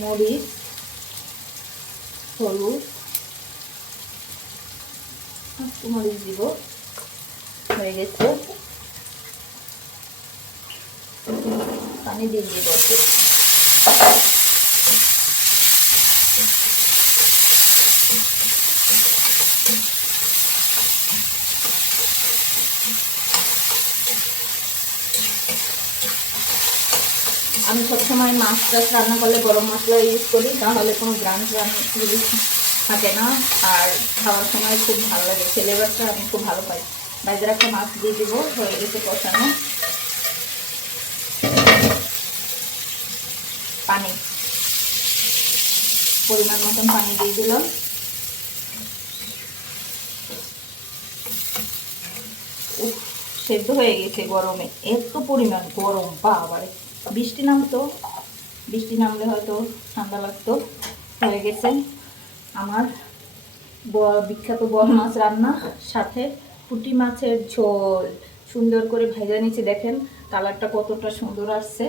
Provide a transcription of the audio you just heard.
মরিচ, হলুদ, একটু মরিচ দিব, হয়ে গেছে। পানি দিয়ে দিব একটু। আমি সবসময় মাছ টাছ রান্না করলে গরম মশলা ইউজ করি, তাহলে কোনো ব্রাঞ্চ থাকে না, আর খাওয়ার সময় খুব ভালো লাগে, ফ্লেভারটা আমি খুব ভালো পাই। বাইরে একটা মাছ দিয়ে দিব, হয়ে গেছে কষানো। পানি পরিমাণ মতন পানি দিয়ে দিলাম। সেদ্ধ হয়ে গেছে গরমে, এত পরিমাণ গরম, বাবারে। বৃষ্টি নামতো, বৃষ্টি নামলে হয়তো ঠান্ডা লাগতো। হয়ে গেছে আমার বিখ্যাত বড় মাছ রান্না, সাথে পুঁটি মাছের ঝোল। সুন্দর করে ভেজে নিচ্ছি, দেখেন কালারটা কতটা সুন্দর আসছে।